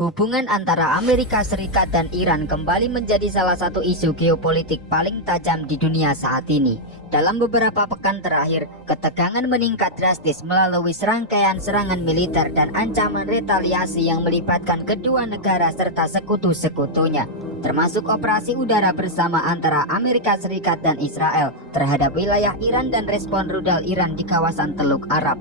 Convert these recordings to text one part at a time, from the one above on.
Hubungan antara Amerika Serikat dan Iran kembali menjadi salah satu isu geopolitik paling tajam di dunia saat ini. Dalam beberapa pekan terakhir, ketegangan meningkat drastis melalui serangkaian serangan militer dan ancaman retaliasi yang melibatkan kedua negara serta sekutu-sekutunya, termasuk operasi udara bersama antara Amerika Serikat dan Israel terhadap wilayah Iran dan respon rudal Iran di kawasan Teluk Arab.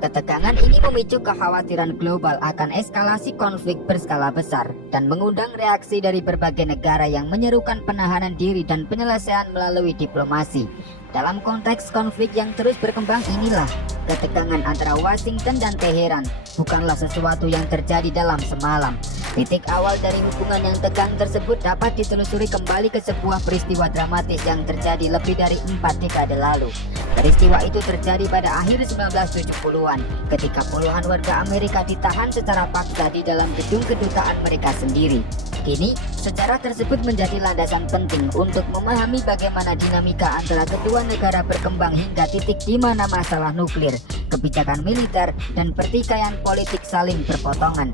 Ketegangan ini memicu kekhawatiran global akan eskalasi konflik berskala besar dan mengundang reaksi dari berbagai negara yang menyerukan penahanan diri dan penyelesaian melalui diplomasi. Dalam konteks konflik yang terus berkembang inilah, ketegangan antara Washington dan Teheran bukanlah sesuatu yang terjadi dalam semalam. Titik awal dari hubungan yang tegang tersebut dapat ditelusuri kembali ke sebuah peristiwa dramatis yang terjadi lebih dari 4 dekade lalu. Peristiwa itu terjadi pada akhir 1970-an ketika puluhan warga Amerika ditahan secara paksa di dalam gedung kedutaan mereka sendiri. Kini, sejarah tersebut menjadi landasan penting untuk memahami bagaimana dinamika antara kedua negara berkembang hingga titik di mana masalah nuklir, kebijakan militer, dan pertikaian politik saling berpotongan.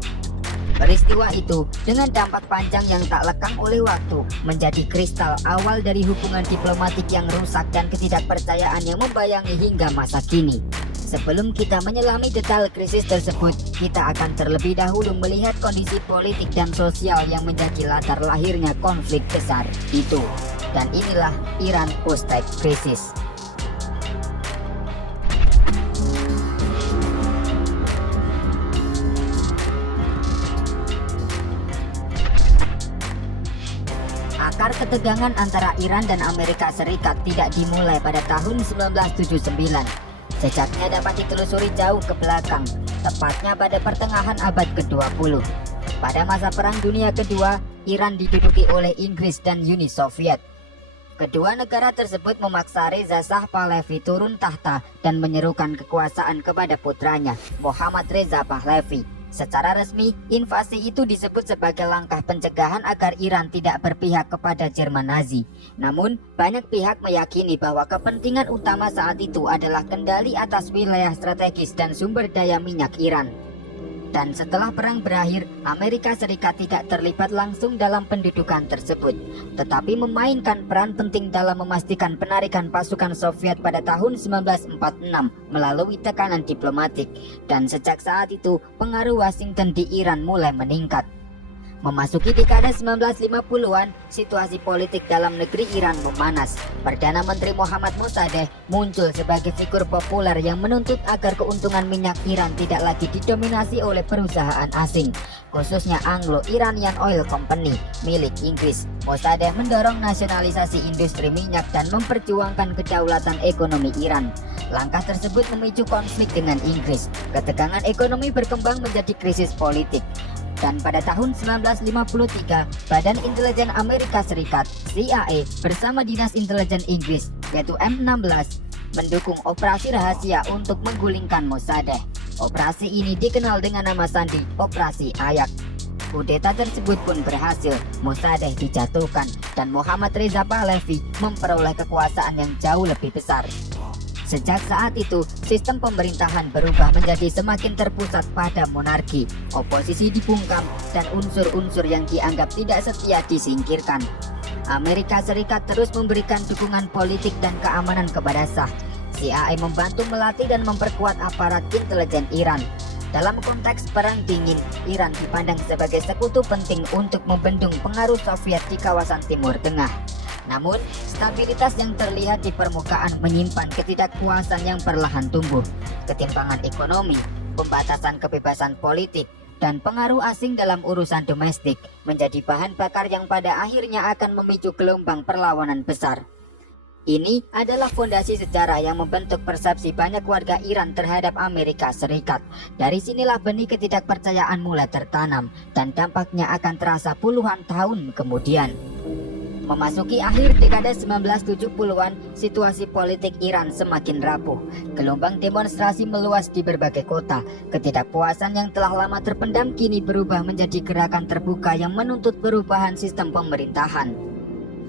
Peristiwa itu dengan dampak panjang yang tak lekang oleh waktu menjadi kristal awal dari hubungan diplomatik yang rusak dan ketidakpercayaan yang membayangi hingga masa kini. Sebelum kita menyelami detail krisis tersebut, kita akan terlebih dahulu melihat kondisi politik dan sosial yang menjadi latar lahirnya konflik besar itu. Dan inilah Iran post-type krisis. Akar ketegangan antara Iran dan Amerika Serikat tidak dimulai pada tahun 1979. Jejaknya dapat ditelusuri jauh ke belakang, tepatnya pada pertengahan abad ke-20. Pada masa Perang Dunia Kedua, Iran diduduki oleh Inggris dan Uni Soviet. Kedua negara tersebut memaksa Reza Shah Pahlavi turun tahta dan menyerukan kekuasaan kepada putranya, Mohammad Reza Pahlavi. Secara resmi, invasi itu disebut sebagai langkah pencegahan agar Iran tidak berpihak kepada Jerman Nazi. Namun, banyak pihak meyakini bahwa kepentingan utama saat itu adalah kendali atas wilayah strategis dan sumber daya minyak Iran. Dan setelah perang berakhir, Amerika Serikat tidak terlibat langsung dalam pendudukan tersebut, tetapi memainkan peran penting dalam memastikan penarikan pasukan Soviet pada tahun 1946 melalui tekanan diplomatik. Dan sejak saat itu, pengaruh Washington di Iran mulai meningkat. Memasuki dekade 1950-an, situasi politik dalam negeri Iran memanas. Perdana Menteri Mohammad Mossadegh muncul sebagai figur populer yang menuntut agar keuntungan minyak Iran tidak lagi didominasi oleh perusahaan asing, khususnya Anglo-Iranian Oil Company milik Inggris. Mossadegh mendorong nasionalisasi industri minyak dan memperjuangkan kedaulatan ekonomi Iran. Langkah tersebut memicu konflik dengan Inggris. Ketegangan ekonomi berkembang menjadi krisis politik. Dan pada tahun 1953, Badan Intelijen Amerika Serikat CIA bersama Dinas Intelijen Inggris yaitu M16 mendukung operasi rahasia untuk menggulingkan Mossadegh. Operasi ini dikenal dengan nama sandi Operasi Ayak. Kudeta tersebut pun berhasil, Mossadegh dijatuhkan dan Mohammad Reza Pahlavi memperoleh kekuasaan yang jauh lebih besar. Sejak saat itu, sistem pemerintahan berubah menjadi semakin terpusat pada monarki, oposisi dibungkam, dan unsur-unsur yang dianggap tidak setia disingkirkan. Amerika Serikat terus memberikan dukungan politik dan keamanan kepada Shah. CIA membantu melatih dan memperkuat aparat intelijen Iran. Dalam konteks Perang Dingin, Iran dipandang sebagai sekutu penting untuk membendung pengaruh Soviet di kawasan Timur Tengah. Namun, stabilitas yang terlihat di permukaan menyimpan ketidakpuasan yang perlahan tumbuh. Ketimpangan ekonomi, pembatasan kebebasan politik, dan pengaruh asing dalam urusan domestik menjadi bahan bakar yang pada akhirnya akan memicu gelombang perlawanan besar. Ini adalah fondasi sejarah yang membentuk persepsi banyak warga Iran terhadap Amerika Serikat. Dari sinilah benih ketidakpercayaan mulai tertanam, dan dampaknya akan terasa puluhan tahun kemudian. Memasuki akhir dekade 1970-an, situasi politik Iran semakin rapuh. Gelombang demonstrasi meluas di berbagai kota. Ketidakpuasan yang telah lama terpendam kini berubah menjadi gerakan terbuka yang menuntut perubahan sistem pemerintahan.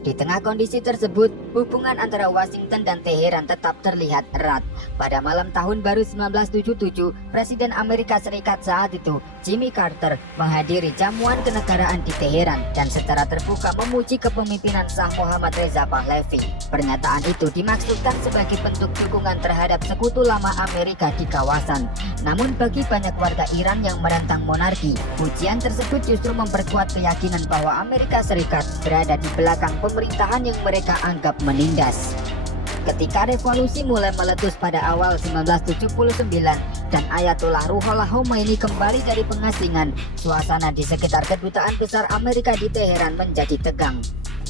Di tengah kondisi tersebut, hubungan antara Washington dan Teheran tetap terlihat erat. Pada malam tahun baru 1977, Presiden Amerika Serikat saat itu, Jimmy Carter, menghadiri jamuan kenegaraan di Teheran dan secara terbuka memuji kepemimpinan Shah Mohammad Reza Pahlavi. Pernyataan itu dimaksudkan sebagai bentuk dukungan terhadap sekutu lama Amerika di kawasan. Namun bagi banyak warga Iran yang menentang monarki, pujian tersebut justru memperkuat keyakinan bahwa Amerika Serikat berada di belakang pemerintahan yang mereka anggap menindas. Ketika revolusi mulai meletus pada awal 1979 dan Ayatollah Ruhollah Khomeini kembali dari pengasingan, suasana di sekitar kedutaan besar Amerika di Teheran menjadi tegang.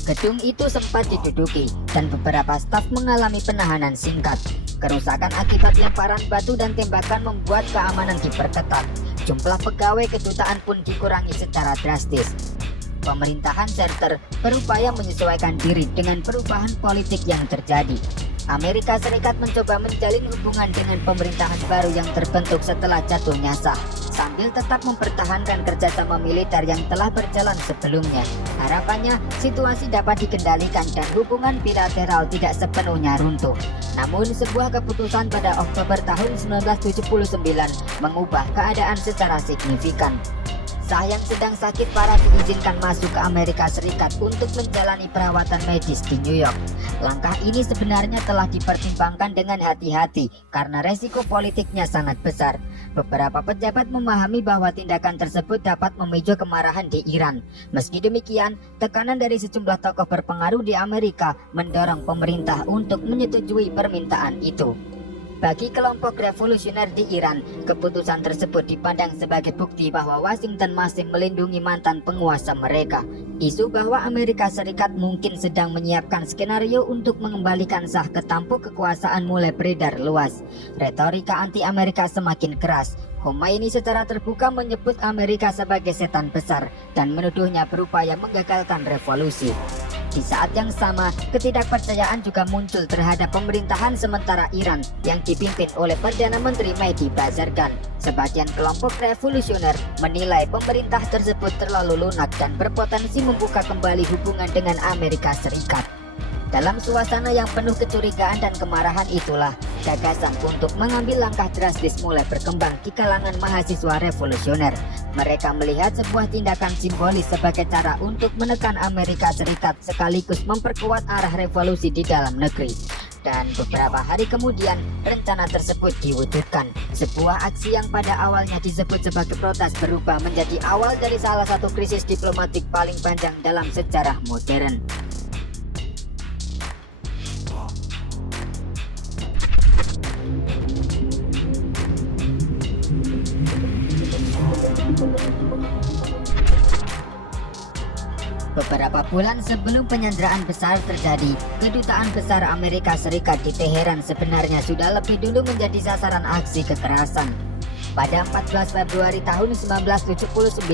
Gedung itu sempat diduduki dan beberapa staf mengalami penahanan singkat. Kerusakan akibat lemparan batu dan tembakan membuat keamanan diperketat. Jumlah pegawai kedutaan pun dikurangi secara drastis. Pemerintahan Carter berupaya menyesuaikan diri dengan perubahan politik yang terjadi. Amerika Serikat mencoba menjalin hubungan dengan pemerintahan baru yang terbentuk setelah jatuhnya Shah, sambil tetap mempertahankan kerjasama militer yang telah berjalan sebelumnya. Harapannya, situasi dapat dikendalikan dan hubungan bilateral tidak sepenuhnya runtuh. Namun, sebuah keputusan pada Oktober tahun 1979 mengubah keadaan secara signifikan. Shah yang sedang sakit parah diizinkan masuk ke Amerika Serikat untuk menjalani perawatan medis di New York. Langkah ini sebenarnya telah dipertimbangkan dengan hati-hati karena resiko politiknya sangat besar. Beberapa pejabat memahami bahwa tindakan tersebut dapat memicu kemarahan di Iran. Meski demikian, tekanan dari sejumlah tokoh berpengaruh di Amerika mendorong pemerintah untuk menyetujui permintaan itu. Bagi kelompok revolusioner di Iran, keputusan tersebut dipandang sebagai bukti bahwa Washington masih melindungi mantan penguasa mereka. Isu bahwa Amerika Serikat mungkin sedang menyiapkan skenario untuk mengembalikan Shah ke tampuk kekuasaan mulai beredar luas. Retorika anti-Amerika semakin keras. Khomeini secara terbuka menyebut Amerika sebagai setan besar dan menuduhnya berupaya menggagalkan revolusi. Di saat yang sama, ketidakpercayaan juga muncul terhadap pemerintahan sementara Iran yang dipimpin oleh Perdana Menteri Mehdi Bazargan. Sebagian kelompok revolusioner menilai pemerintah tersebut terlalu lunak dan berpotensi membuka kembali hubungan dengan Amerika Serikat. Dalam suasana yang penuh kecurigaan dan kemarahan itulah, gagasan untuk mengambil langkah drastis mulai berkembang di kalangan mahasiswa revolusioner. Mereka melihat sebuah tindakan simbolis sebagai cara untuk menekan Amerika Serikat sekaligus memperkuat arah revolusi di dalam negeri. Dan beberapa hari kemudian, rencana tersebut diwujudkan. Sebuah aksi yang pada awalnya disebut sebagai protes berubah menjadi awal dari salah satu krisis diplomatik paling panjang dalam sejarah modern. Beberapa bulan sebelum penyanderaan besar terjadi, kedutaan besar Amerika Serikat di Teheran sebenarnya sudah lebih dulu menjadi sasaran aksi kekerasan. Pada 14 Februari tahun 1979,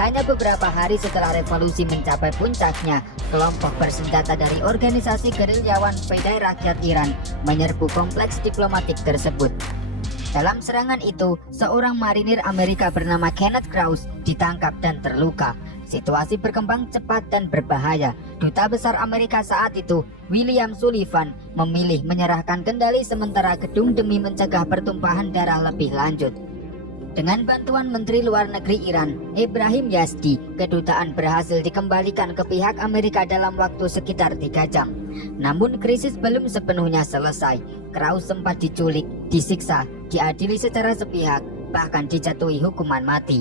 hanya beberapa hari setelah revolusi mencapai puncaknya, kelompok bersenjata dari organisasi gerilyawan Fedai Rakyat Iran menyerbu kompleks diplomatik tersebut. Dalam serangan itu, seorang marinir Amerika bernama Kenneth Krause ditangkap dan terluka. Situasi berkembang cepat dan berbahaya. Duta Besar Amerika saat itu, William Sullivan, memilih menyerahkan kendali sementara gedung demi mencegah pertumpahan darah lebih lanjut. Dengan bantuan Menteri Luar Negeri Iran, Ebrahim Yazdi, kedutaan berhasil dikembalikan ke pihak Amerika dalam waktu sekitar 3 jam. Namun krisis belum sepenuhnya selesai. Krause sempat diculik, disiksa, diadili secara sepihak, bahkan dijatuhi hukuman mati.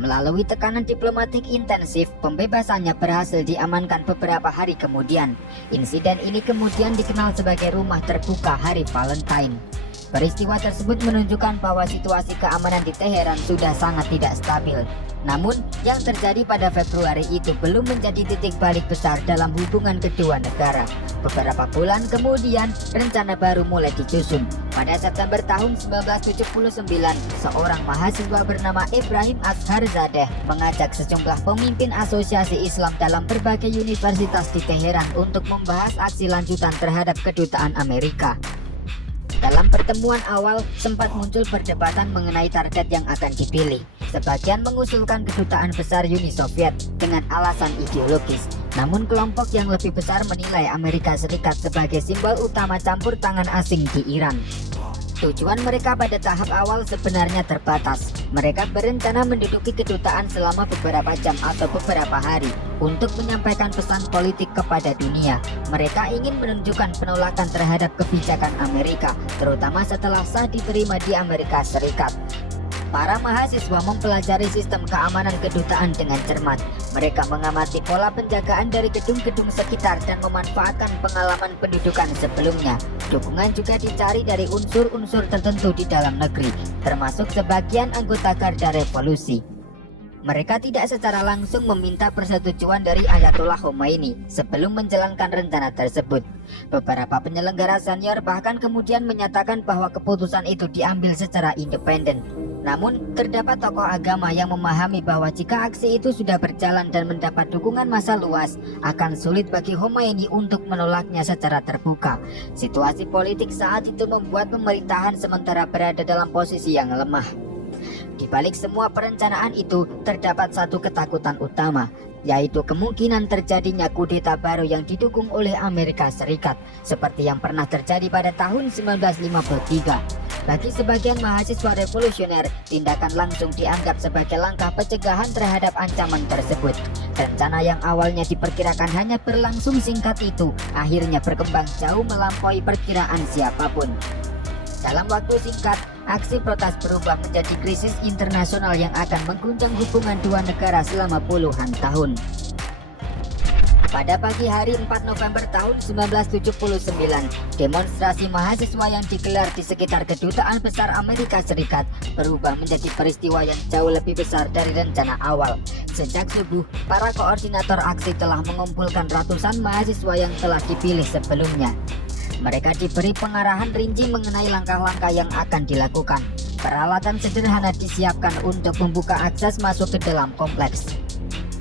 Melalui tekanan diplomatik intensif, pembebasannya berhasil diamankan beberapa hari kemudian. Insiden ini kemudian dikenal sebagai Rumah Terbuka Hari Valentine. Peristiwa tersebut menunjukkan bahwa situasi keamanan di Teheran sudah sangat tidak stabil. Namun, yang terjadi pada Februari itu belum menjadi titik balik besar dalam hubungan kedua negara. Beberapa bulan kemudian, rencana baru mulai disusun. Pada September tahun 1979, seorang mahasiswa bernama Ibrahim Azharzadeh mengajak sejumlah pemimpin asosiasi Islam dalam berbagai universitas di Teheran untuk membahas aksi lanjutan terhadap kedutaan Amerika. Dalam pertemuan awal, sempat muncul perdebatan mengenai target yang akan dipilih. Sebagian mengusulkan kedutaan besar Uni Soviet dengan alasan ideologis. Namun kelompok yang lebih besar menilai Amerika Serikat sebagai simbol utama campur tangan asing di Iran. Tujuan mereka pada tahap awal sebenarnya terbatas. Mereka berencana menduduki kedutaan selama beberapa jam atau beberapa hari untuk menyampaikan pesan politik kepada dunia. Mereka ingin menunjukkan penolakan terhadap kebijakan Amerika, terutama setelah sah diterima di Amerika Serikat. Para mahasiswa mempelajari sistem keamanan kedutaan dengan cermat. Mereka mengamati pola penjagaan dari gedung-gedung sekitar dan memanfaatkan pengalaman pendudukan sebelumnya. Dukungan juga dicari dari unsur-unsur tertentu di dalam negeri, termasuk sebagian anggota Garda Revolusi. Mereka tidak secara langsung meminta persetujuan dari Ayatollah Khomeini sebelum menjalankan rencana tersebut. Beberapa penyelenggara senior bahkan kemudian menyatakan bahwa keputusan itu diambil secara independen. Namun, terdapat tokoh agama yang memahami bahwa jika aksi itu sudah berjalan dan mendapat dukungan massa luas, akan sulit bagi Khomeini untuk menolaknya secara terbuka. Situasi politik saat itu membuat pemerintahan sementara berada dalam posisi yang lemah. Di balik semua perencanaan itu, terdapat satu ketakutan utama, yaitu kemungkinan terjadinya kudeta baru yang didukung oleh Amerika Serikat, seperti yang pernah terjadi pada tahun 1953. Bagi sebagian mahasiswa revolusioner, tindakan langsung dianggap sebagai langkah pencegahan terhadap ancaman tersebut. Rencana yang awalnya diperkirakan hanya berlangsung singkat itu, akhirnya berkembang jauh melampaui perkiraan siapapun. Dalam waktu singkat, aksi protes berubah menjadi krisis internasional yang akan mengguncang hubungan dua negara selama puluhan tahun. Pada pagi hari 4 November tahun 1979, demonstrasi mahasiswa yang digelar di sekitar Kedutaan Besar Amerika Serikat berubah menjadi peristiwa yang jauh lebih besar dari rencana awal. Sejak subuh, para koordinator aksi telah mengumpulkan ratusan mahasiswa yang telah dipilih sebelumnya. Mereka diberi pengarahan rinci mengenai langkah-langkah yang akan dilakukan. Peralatan sederhana disiapkan untuk membuka akses masuk ke dalam kompleks.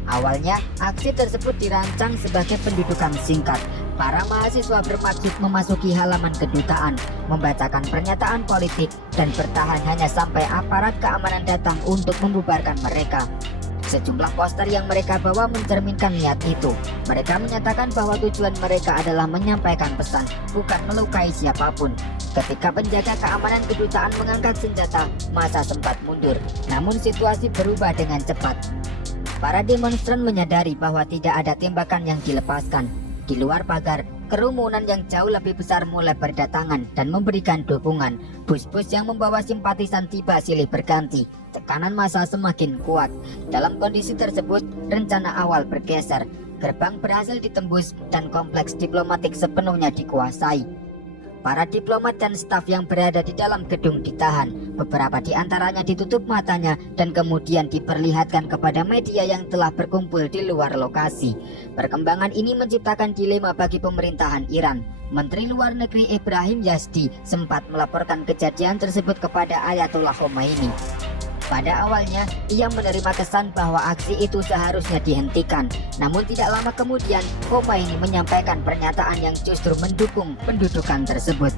Awalnya, aksi tersebut dirancang sebagai pendudukan singkat. Para mahasiswa bermaksud memasuki halaman kedutaan, membacakan pernyataan politik, dan bertahan hanya sampai aparat keamanan datang untuk membubarkan mereka. Sejumlah poster yang mereka bawa mencerminkan niat itu. Mereka menyatakan bahwa tujuan mereka adalah menyampaikan pesan, bukan melukai siapapun. Ketika penjaga keamanan kedutaan mengangkat senjata, massa sempat mundur. Namun situasi berubah dengan cepat. Para demonstran menyadari bahwa tidak ada tembakan yang dilepaskan. Di luar pagar, kerumunan yang jauh lebih besar mulai berdatangan dan memberikan dukungan. Bus-bus yang membawa simpatisan tiba silih berganti. Tekanan massa semakin kuat. Dalam kondisi tersebut, rencana awal bergeser. Gerbang berhasil ditembus dan kompleks diplomatik sepenuhnya dikuasai. Para diplomat dan staf yang berada di dalam gedung ditahan. Beberapa di antaranya ditutup matanya dan kemudian diperlihatkan kepada media yang telah berkumpul di luar lokasi. Perkembangan ini menciptakan dilema bagi pemerintahan Iran. Menteri Luar Negeri Ebrahim Yazdi sempat melaporkan kejadian tersebut kepada Ayatollah Khomeini. Pada awalnya, ia menerima kesan bahwa aksi itu seharusnya dihentikan. Namun tidak lama kemudian, Khomeini menyampaikan pernyataan yang justru mendukung pendudukan tersebut.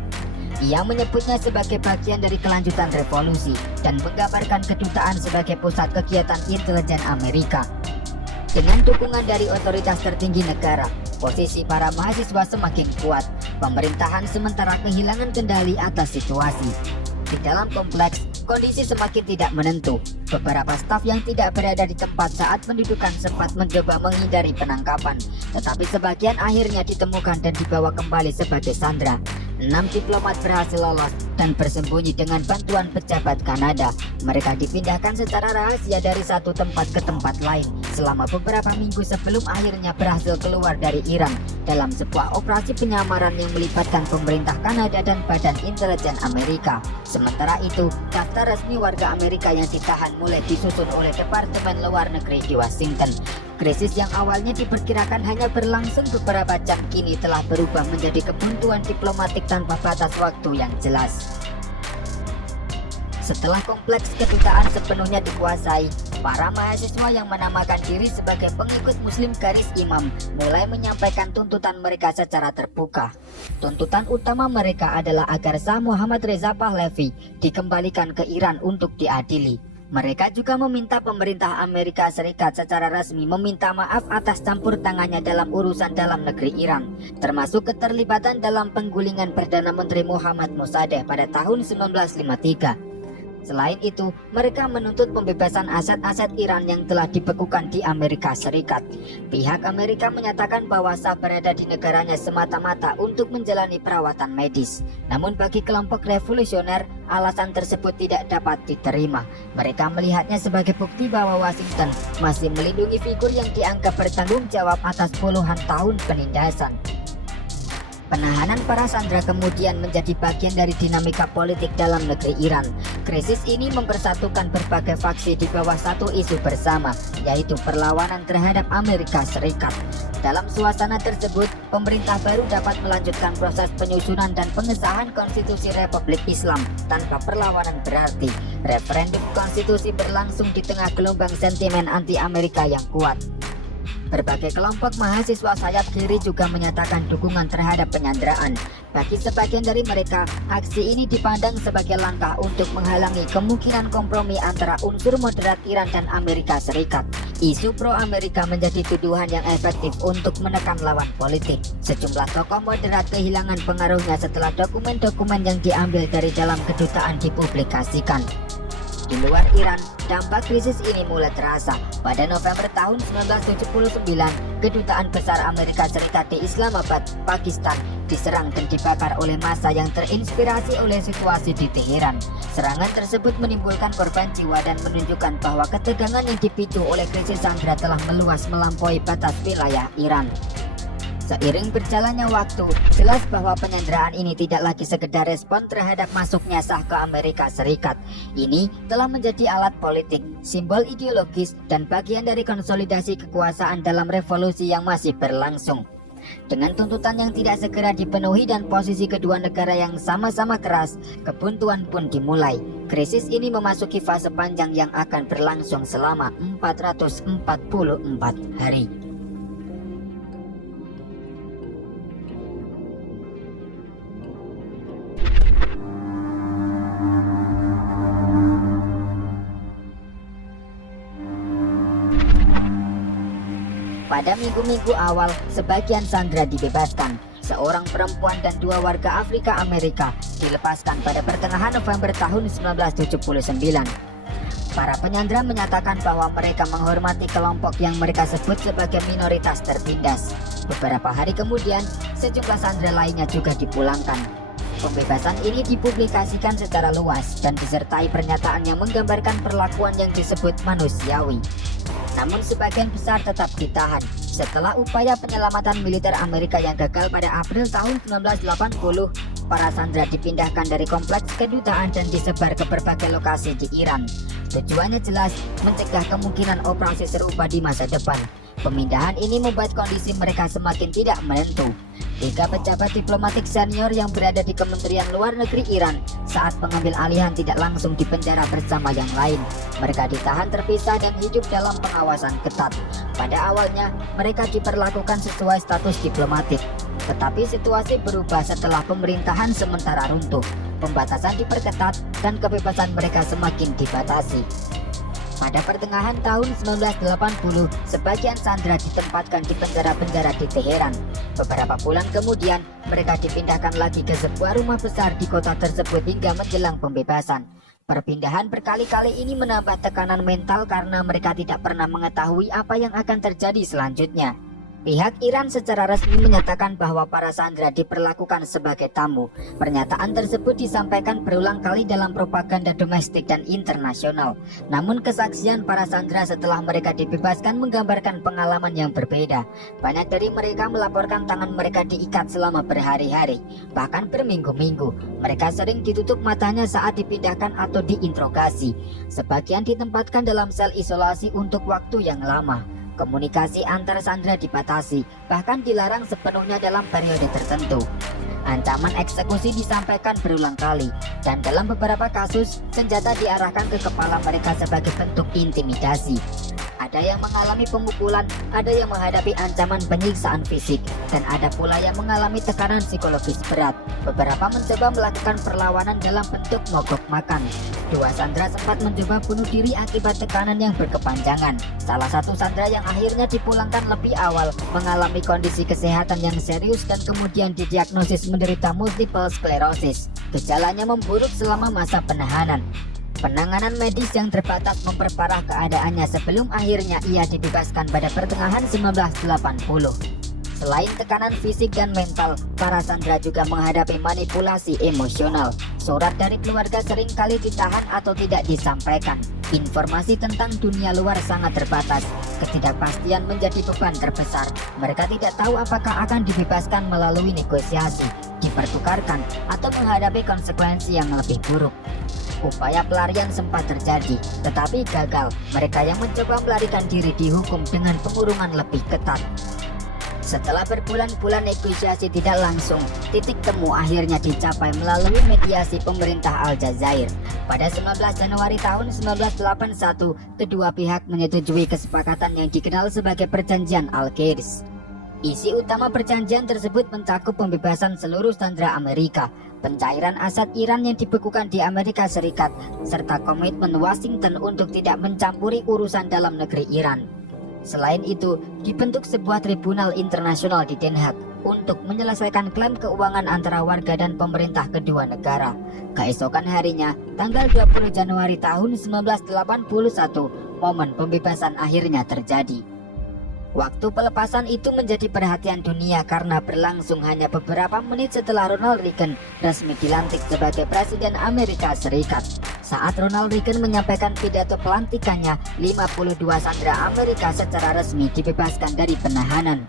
Ia menyebutnya sebagai bagian dari kelanjutan revolusi dan menggambarkan kedutaan sebagai pusat kegiatan intelijen Amerika. Dengan dukungan dari otoritas tertinggi negara, posisi para mahasiswa semakin kuat. Pemerintahan sementara kehilangan kendali atas situasi. Di dalam kompleks, kondisi semakin tidak menentu. Beberapa staf yang tidak berada di tempat saat pendudukan sempat mencoba menghindari penangkapan, tetapi sebagian akhirnya ditemukan dan dibawa kembali sebagai sandera. 6 diplomat berhasil lolos dan bersembunyi dengan bantuan pejabat Kanada. Mereka dipindahkan secara rahasia dari satu tempat ke tempat lain selama beberapa minggu sebelum akhirnya berhasil keluar dari Iran dalam sebuah operasi penyamaran yang melibatkan pemerintah Kanada dan Badan Intelijen Amerika. Sementara itu, daftar resmi warga Amerika yang ditahan mulai disusun oleh Departemen Luar Negeri di Washington. Krisis yang awalnya diperkirakan hanya berlangsung beberapa jam kini telah berubah menjadi kebuntuan diplomatik tanpa batas waktu yang jelas. Setelah kompleks kedutaan sepenuhnya dikuasai, para mahasiswa yang menamakan diri sebagai pengikut Muslim garis imam mulai menyampaikan tuntutan mereka secara terbuka. Tuntutan utama mereka adalah agar Shah Muhammad Reza Pahlavi dikembalikan ke Iran untuk diadili. Mereka juga meminta pemerintah Amerika Serikat secara resmi meminta maaf atas campur tangannya dalam urusan dalam negeri Iran, termasuk keterlibatan dalam penggulingan Perdana Menteri Mohammad Mossadegh pada tahun 1953. Selain itu, mereka menuntut pembebasan aset-aset Iran yang telah dibekukan di Amerika Serikat. Pihak Amerika menyatakan bahwa Shah berada di negaranya semata-mata untuk menjalani perawatan medis. Namun bagi kelompok revolusioner, alasan tersebut tidak dapat diterima. Mereka melihatnya sebagai bukti bahwa Washington masih melindungi figur yang dianggap bertanggung jawab atas puluhan tahun penindasan. Penahanan para sandera kemudian menjadi bagian dari dinamika politik dalam negeri Iran. Krisis ini mempersatukan berbagai faksi di bawah satu isu bersama, yaitu perlawanan terhadap Amerika Serikat. Dalam suasana tersebut, pemerintah baru dapat melanjutkan proses penyusunan dan pengesahan Konstitusi Republik Islam tanpa perlawanan berarti. Referendum konstitusi berlangsung di tengah gelombang sentimen anti-Amerika yang kuat. Berbagai kelompok mahasiswa sayap kiri juga menyatakan dukungan terhadap penyanderaan. Bagi sebagian dari mereka, aksi ini dipandang sebagai langkah untuk menghalangi kemungkinan kompromi antara unsur moderat Iran dan Amerika Serikat. Isu pro-Amerika menjadi tuduhan yang efektif untuk menekan lawan politik. Sejumlah tokoh moderat kehilangan pengaruhnya setelah dokumen-dokumen yang diambil dari dalam kedutaan dipublikasikan. Di luar Iran, dampak krisis ini mulai terasa. Pada November tahun 1979, Kedutaan Besar Amerika Serikat di Islamabad, Pakistan, diserang dan dibakar oleh massa yang terinspirasi oleh situasi di Teheran. Serangan tersebut menimbulkan korban jiwa dan menunjukkan bahwa ketegangan yang dipicu oleh krisis sandera telah meluas melampaui batas wilayah Iran. Seiring berjalannya waktu, jelas bahwa penyanderaan ini tidak lagi sekedar respon terhadap masuknya Shah ke Amerika Serikat. Ini telah menjadi alat politik, simbol ideologis, dan bagian dari konsolidasi kekuasaan dalam revolusi yang masih berlangsung. Dengan tuntutan yang tidak segera dipenuhi dan posisi kedua negara yang sama-sama keras, kebuntuan pun dimulai. Krisis ini memasuki fase panjang yang akan berlangsung selama 444 hari. Pada minggu-minggu awal, sebagian sandera dibebaskan. Seorang perempuan dan 2 warga Afrika Amerika dilepaskan pada pertengahan November tahun 1979. Para penyandera menyatakan bahwa mereka menghormati kelompok yang mereka sebut sebagai minoritas tertindas. Beberapa hari kemudian, sejumlah sandera lainnya juga dipulangkan. Pembebasan ini dipublikasikan secara luas dan disertai pernyataan yang menggambarkan perlakuan yang disebut manusiawi. Namun sebagian besar tetap ditahan. Setelah upaya penyelamatan militer Amerika yang gagal pada April tahun 1980, para sandera dipindahkan dari kompleks kedutaan dan disebar ke berbagai lokasi di Iran. Tujuannya jelas, mencegah kemungkinan operasi serupa di masa depan. Pemindahan ini membuat kondisi mereka semakin tidak menentu. 3 pejabat diplomatik senior yang berada di Kementerian Luar Negeri Iran saat pengambil alihan tidak langsung dipenjara bersama yang lain. Mereka ditahan terpisah dan hidup dalam pengawasan ketat. Pada awalnya, mereka diperlakukan sesuai status diplomatik. Tetapi situasi berubah setelah pemerintahan sementara runtuh. Pembatasan diperketat dan kebebasan mereka semakin dibatasi. Pada pertengahan tahun 1980, sebagian sandera ditempatkan di penjara-penjara di Teheran. Beberapa bulan kemudian, mereka dipindahkan lagi ke sebuah rumah besar di kota tersebut hingga menjelang pembebasan. Perpindahan berkali-kali ini menambah tekanan mental karena mereka tidak pernah mengetahui apa yang akan terjadi selanjutnya. Pihak Iran secara resmi menyatakan bahwa para sandera diperlakukan sebagai tamu. Pernyataan tersebut disampaikan berulang kali dalam propaganda domestik dan internasional. Namun kesaksian para sandera setelah mereka dibebaskan menggambarkan pengalaman yang berbeda. Banyak dari mereka melaporkan tangan mereka diikat selama berhari-hari, bahkan berminggu-minggu. Mereka sering ditutup matanya saat dipindahkan atau diinterogasi. Sebagian ditempatkan dalam sel isolasi untuk waktu yang lama. Komunikasi antar sandera dibatasi, bahkan dilarang sepenuhnya dalam periode tertentu. Ancaman eksekusi disampaikan berulang kali, dan dalam beberapa kasus, senjata diarahkan ke kepala mereka sebagai bentuk intimidasi. Ada yang mengalami pemukulan, ada yang menghadapi ancaman penyiksaan fisik, dan ada pula yang mengalami tekanan psikologis berat. Beberapa mencoba melakukan perlawanan dalam bentuk mogok makan. 2 sandera sempat mencoba bunuh diri akibat tekanan yang berkepanjangan. Salah satu sandera yang akhirnya dipulangkan lebih awal mengalami kondisi kesehatan yang serius dan kemudian didiagnosis menderita multiple sclerosis. Gejalanya memburuk selama masa penahanan. Penanganan medis yang terbatas memperparah keadaannya sebelum akhirnya ia dibebaskan pada pertengahan 1980. Selain tekanan fisik dan mental, para sandera juga menghadapi manipulasi emosional. Surat dari keluarga seringkali ditahan atau tidak disampaikan. Informasi tentang dunia luar sangat terbatas. Ketidakpastian menjadi beban terbesar. Mereka tidak tahu apakah akan dibebaskan melalui negosiasi, dipertukarkan, atau menghadapi konsekuensi yang lebih buruk. Upaya pelarian sempat terjadi, tetapi gagal. Mereka yang mencoba melarikan diri dihukum dengan pengurungan lebih ketat. Setelah berbulan-bulan negosiasi tidak langsung, titik temu akhirnya dicapai melalui mediasi pemerintah Aljazair. Pada 19 Januari tahun 1981, kedua pihak menyetujui kesepakatan yang dikenal sebagai Perjanjian Algiers. Isi utama perjanjian tersebut mencakup pembebasan seluruh sandera Amerika, pencairan aset Iran yang dibekukan di Amerika Serikat, serta komitmen Washington untuk tidak mencampuri urusan dalam negeri Iran. Selain itu, dibentuk sebuah tribunal internasional di Den Haag untuk menyelesaikan klaim keuangan antara warga dan pemerintah kedua negara. Keesokan harinya, tanggal 20 Januari tahun 1981, momen pembebasan akhirnya terjadi. Waktu pelepasan itu menjadi perhatian dunia karena berlangsung hanya beberapa menit setelah Ronald Reagan resmi dilantik sebagai Presiden Amerika Serikat. Saat Ronald Reagan menyampaikan pidato pelantikannya, 52 sandera Amerika secara resmi dibebaskan dari penahanan.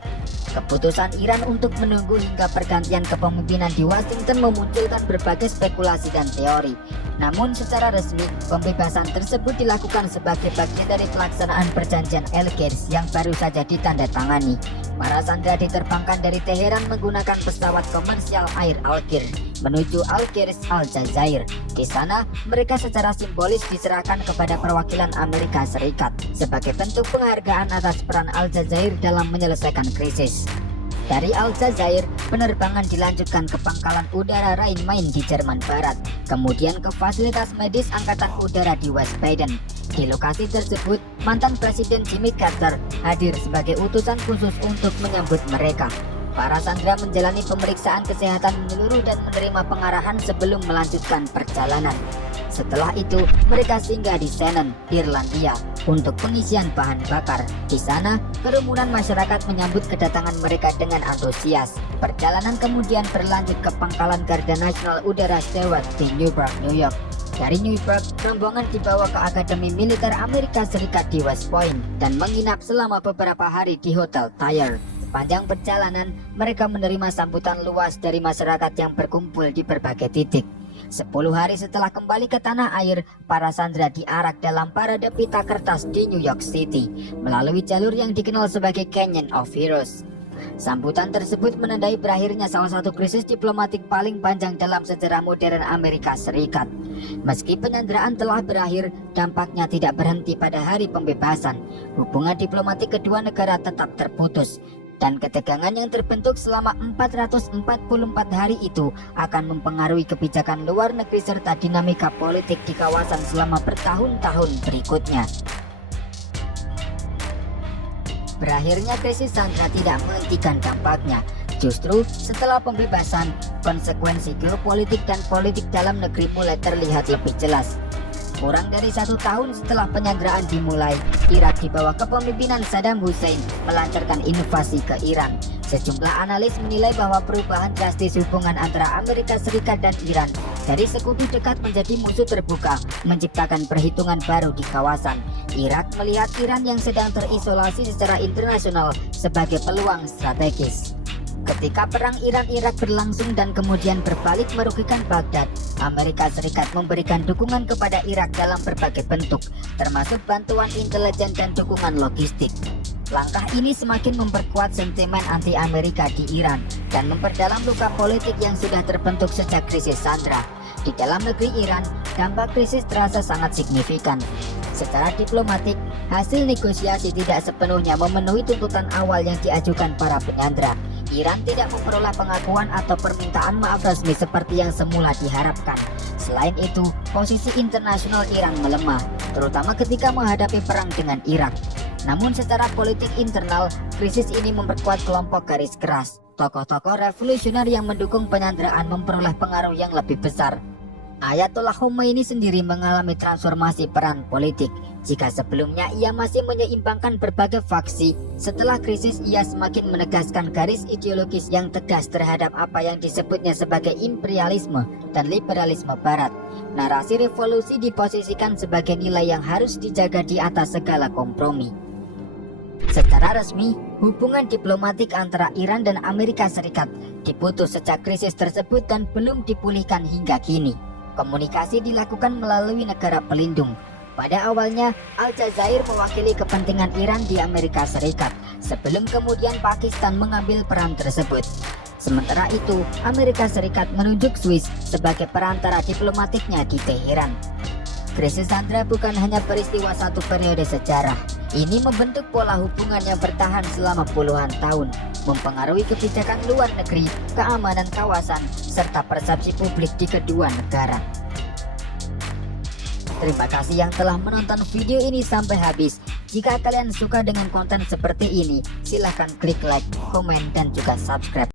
Keputusan Iran untuk menunggu hingga pergantian kepemimpinan di Washington memunculkan berbagai spekulasi dan teori. Namun secara resmi, pembebasan tersebut dilakukan sebagai bagian dari pelaksanaan perjanjian Algiers yang baru saja ditandatangani. Para sandera diterbangkan dari Teheran menggunakan pesawat komersial Air Algir menuju Algiers, Aljazair. Di sana, mereka secara simbolis diserahkan kepada perwakilan Amerika Serikat sebagai bentuk penghargaan atas peran Aljazair dalam menyelesaikan krisis. Dari Aljazair, penerbangan dilanjutkan ke pangkalan udara Rhein-Main di Jerman Barat, kemudian ke fasilitas medis Angkatan Udara di West Baden. Di lokasi tersebut, mantan Presiden Jimmy Carter hadir sebagai utusan khusus untuk menyambut mereka. Para sandera menjalani pemeriksaan kesehatan menyeluruh dan menerima pengarahan sebelum melanjutkan perjalanan. Setelah itu, mereka singgah di Shannon, Irlandia, untuk pengisian bahan bakar. Di sana, kerumunan masyarakat menyambut kedatangan mereka dengan antusias. Perjalanan kemudian berlanjut ke pangkalan Garda Nasional Udara Stewart di Newburgh, New York. Dari Newburgh, rombongan dibawa ke Akademi Militer Amerika Serikat di West Point dan menginap selama beberapa hari di Hotel Thayer. Sepanjang perjalanan, mereka menerima sambutan luas dari masyarakat yang berkumpul di berbagai titik. 10 hari setelah kembali ke tanah air, para sandera diarak dalam parade pita kertas di New York City melalui jalur yang dikenal sebagai Canyon of Heroes. Sambutan tersebut menandai berakhirnya salah satu krisis diplomatik paling panjang dalam sejarah modern Amerika Serikat. Meski penyanderaan telah berakhir, dampaknya tidak berhenti pada hari pembebasan. Hubungan diplomatik kedua negara tetap terputus, dan ketegangan yang terbentuk selama 444 hari itu akan mempengaruhi kebijakan luar negeri serta dinamika politik di kawasan selama bertahun-tahun berikutnya. Berakhirnya krisis sandera tidak menghentikan dampaknya. Justru setelah pembebasan, konsekuensi geopolitik dan politik dalam negeri mulai terlihat lebih jelas. Kurang dari 1 tahun setelah penyanderaan dimulai, Irak di bawah kepemimpinan Saddam Hussein melancarkan invasi ke Iran. Sejumlah analis menilai bahwa perubahan drastis hubungan antara Amerika Serikat dan Iran dari sekutu dekat menjadi musuh terbuka menciptakan perhitungan baru di kawasan. Irak melihat Iran yang sedang terisolasi secara internasional sebagai peluang strategis. Ketika perang Iran-Irak berlangsung dan kemudian berbalik merugikan Baghdad, Amerika Serikat memberikan dukungan kepada Irak dalam berbagai bentuk, termasuk bantuan intelijen dan dukungan logistik. Langkah ini semakin memperkuat sentimen anti-Amerika di Iran dan memperdalam luka politik yang sudah terbentuk sejak krisis sandera. Di dalam negeri Iran, dampak krisis terasa sangat signifikan. Secara diplomatik, hasil negosiasi tidak sepenuhnya memenuhi tuntutan awal yang diajukan para penyandra. Iran tidak memperoleh pengakuan atau permintaan maaf resmi seperti yang semula diharapkan. Selain itu, posisi internasional Iran melemah, terutama ketika menghadapi perang dengan Irak. Namun secara politik internal, krisis ini memperkuat kelompok garis keras. Tokoh-tokoh revolusioner yang mendukung penyanderaan memperoleh pengaruh yang lebih besar. Ayatollah Khomeini sendiri mengalami transformasi peran politik. Jika sebelumnya ia masih menyeimbangkan berbagai faksi, setelah krisis ia semakin menegaskan garis ideologis yang tegas terhadap apa yang disebutnya sebagai imperialisme dan liberalisme barat. Narasi revolusi diposisikan sebagai nilai yang harus dijaga di atas segala kompromi. Secara resmi, hubungan diplomatik antara Iran dan Amerika Serikat diputus sejak krisis tersebut dan belum dipulihkan hingga kini. Komunikasi dilakukan melalui negara pelindung. Pada awalnya, Aljazair mewakili kepentingan Iran di Amerika Serikat, sebelum kemudian Pakistan mengambil peran tersebut. Sementara itu, Amerika Serikat menunjuk Swiss sebagai perantara diplomatiknya di Teheran. Krisis Sandra bukan hanya peristiwa satu periode sejarah. Ini membentuk pola hubungan yang bertahan selama puluhan tahun, mempengaruhi kebijakan luar negeri, keamanan kawasan, serta persepsi publik di kedua negara. Terima kasih yang telah menonton video ini sampai habis. Jika kalian suka dengan konten seperti ini, silahkan klik like, komen, dan juga subscribe.